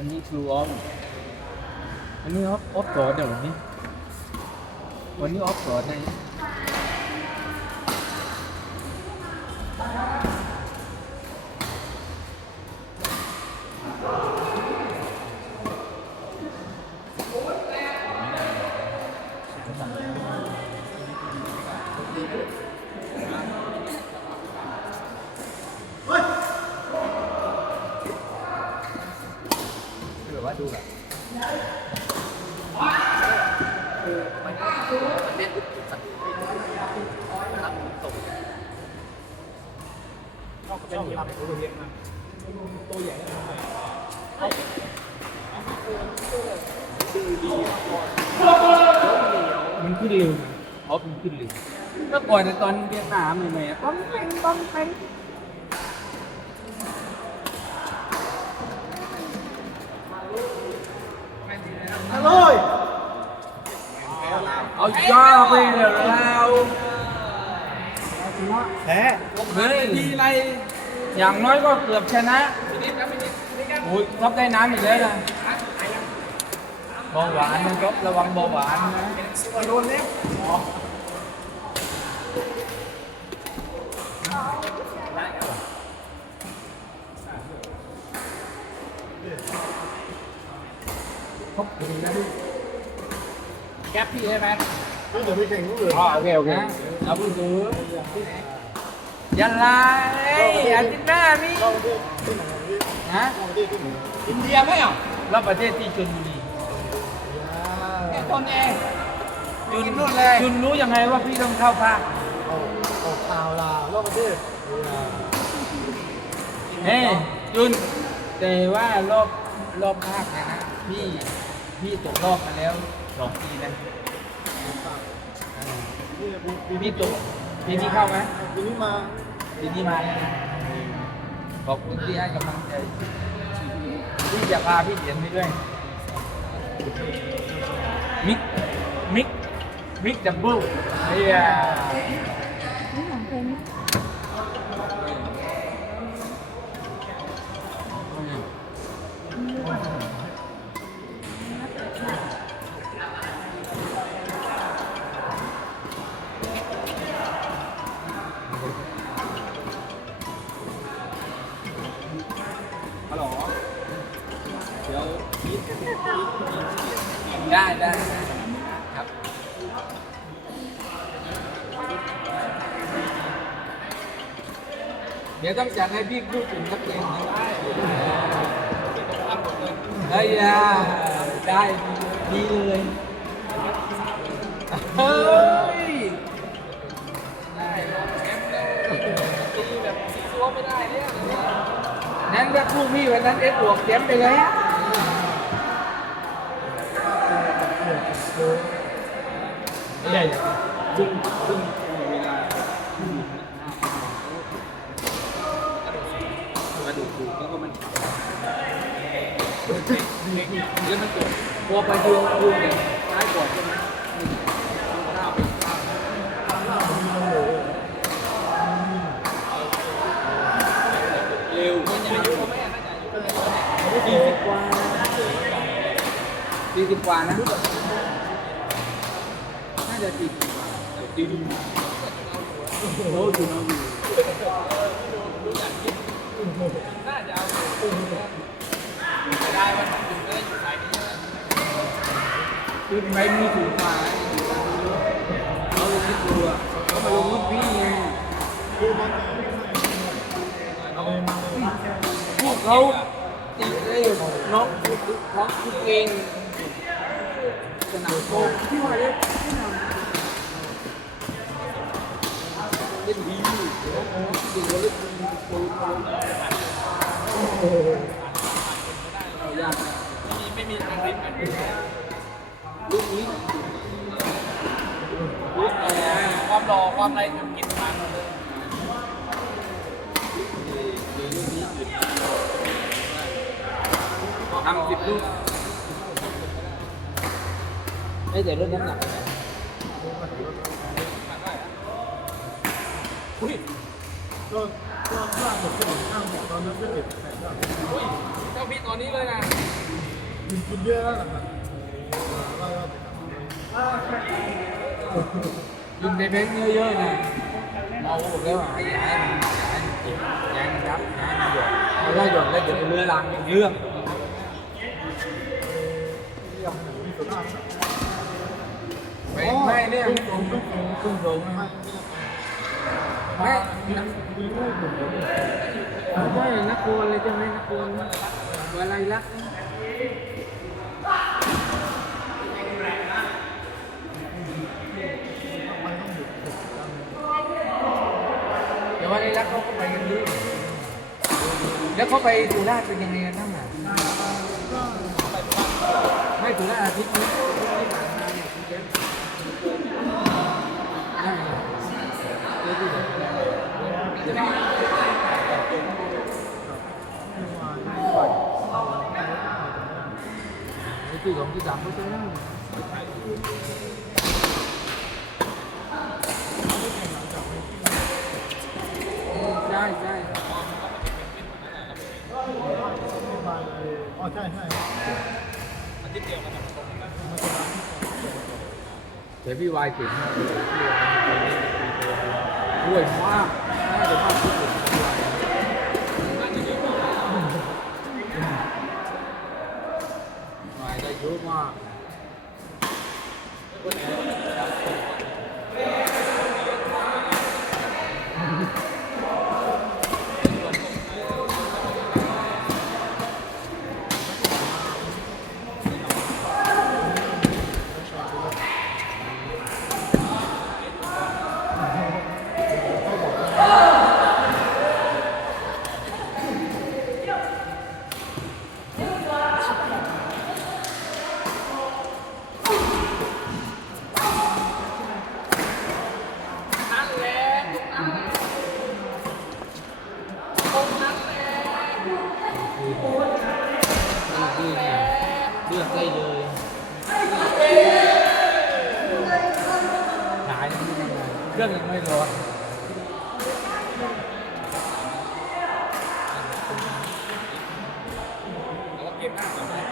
วันนี้ทรูออฟวันนี้ออฟออฟก่อนเดี๋ยววันนี้วันนี้ออฟก่อนนะคื ดูแบบคือมันมันเล่นทุกสัตว์นะครับตกชอบเป็นลำตัวเล็กนะตัวใหญ่นะมันขึ้นเร็วนะออฟมันขึ้นเร็วเมื่อก่อนในตอนเวียดนามใหม่ๆอะต้องเป็นต้องเป็น เอาย่าไปเดี๋ยวเราแพ้เฮ้ยอะไรอย่างน้อยก็เกือบชนะโอ้ยท็อปได้น้ำอีกแล้วนะเบาหวานนะครับระวังเบาหวานนะโดนเล็กแก๊ปพี่ใช่ไหม เดี๋ยวไปแข่งรู้เลยอ๋อโอเคโอเคเอาพูดถึงยันไลอาทิตย์หน้านี่เราที่ที่ไหนที่ฮะเราที่ที่ไหนอินเดียไหมอะรับประเทศที่ชลบุรีแค่ต้นเองจุนนู่นเลยจุนรู้ยังไงว่าพี่ต้องเข้าภาคเอาเอาข่าวลาวรอบประเทศเฮ้ยจุนแต่ว่ารอบรอบภาคเนยนะพี่พี่ตกรอบมาแล้วสองปีนะนี่ ปีปีพี่ตกปีนี้เข้าไหมปีนี้มาปีนี้มาแล้วนะขอบคุณที่ให้กำลังใจพี่จะพาพี่เหรียญไปด้วย มิก มิก มิกดับเบิลเฮีย ได้ได้ได้ครับ เดี๋ยวต้องจัดให้พี่พูดถึงนักเรียนนะเฮ้ยอะได้ดีเลยเฮ้ยได้แชมป์เลยตีแบบซีซัวไม่ได้เนี่ยนั้นถ้าคู่พี่วันนั้นเอ็กบวกแชมป์ไปเลย ใหญ่ซึ่งซึ่งเวลากระดูกถูกแล้วก็มันแล้วมันตกพอไปดวงดวงเนี่ยซ้ายก่อนใช่ไหมข้าวไปข้าวเร็วมันอายุเขาไม่น่าจะอายุเท่าไหร่สี่สิบกว่าสี่สิบกว่านะ คือไม่มีถูกมาเขาลงที่ตัวเขามาลงลูกพี่ไงพวกเขาติดเลยน้องน้องคือเองสนามโกที่ว่าเล่น ไม่มีทางริมกันลูกนี้ลูกอะไรความรอความไรทำกินมาเลยทำสิบลูกไม่แต่ลดน้ำหนักอุ้ย ก็ก็ล่าสุดที่ผมข้างบอกตอนนั้นก็เจ็บแปดแล้วอุ้ยจ้าพี่ตอนนี้เลยนะกินเยอะแล้วหลังๆเราเรายิงในเบนเยอะๆนะเมาหมดแล้วอะย้ายมันย้ายมันย้ายมันรับย้ายมันหยดเอาได้หยดแล้วเดี๋ยวเรือรังเรื่องอย่างหนึ่งที่สุดท้ายไม่ไม่เนี่ยตุ้งตุ้งตุ้งตุ้งไม่ ไม่มีลูกไม่ใช่นักกวนเลยใช่ไหมนักกวนอะไรลักเดี๋ยววันนี้รักเขาก็ไปกันด้วยแล้วเขาไปสุราษฎร์เป็นยังไงกันบ้างอะไม่สุราษฎร์อาทิตย์นี้ที่ผ่านมาเนี่ยคุณเจมส์ได้เหรอเดี๋ยวดูเดี๋ยว ที่ของที่สามก็ใช่ไหมใช่ใช่อ๋อใช่ใช่เดียวัยเก่งมพี่วายเก่งมากด้วยมาก Thank you. Đưa cây rồi ngại rất là mê rồi แล้วก็เกมหน้าก่อน